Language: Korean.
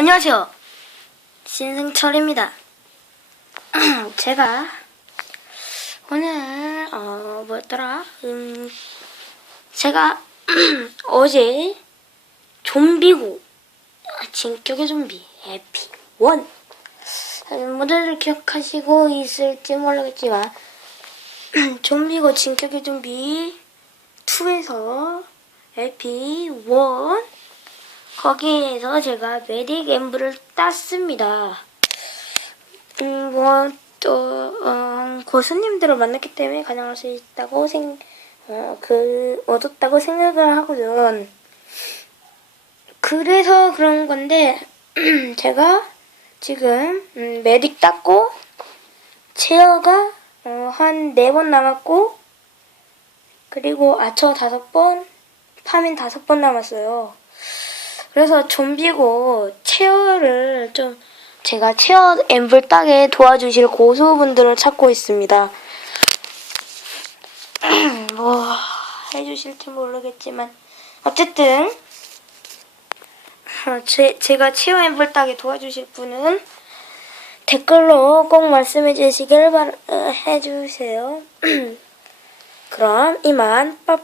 안녕하세요. 신승철입니다. 제가 오늘 어 뭐였더라? 음 제가 어제 좀비고 아, 진격의 좀비 에피 1 모델을 기억하시고 있을지 모르겠지만 좀비고 진격의 좀비 2에서 에피 1 거기에서 제가 메딕 엠브를 땄습니다. 음, 뭐, 또, 어, 고수님들을 만났기 때문에 가능할 수 있다고 생, 어, 그, 얻었다고 생각을 하고요. 그래서 그런 건데, 제가 지금, 음, 메딕 땄고, 체어가, 어, 한 네 번 남았고, 그리고 아처 다섯 번, 파민 다섯 번 남았어요. 그래서 좀비고 체어를 좀 제가 체어 엠블 따게 도와주실 고수분들을 찾고 있습니다. 뭐 해주실지 모르겠지만 어쨌든 어, 제, 제가 체어 엠블 따게 도와주실 분은 댓글로 꼭 말씀해 주시길 바, 어, 해주세요. 그럼 이만 빠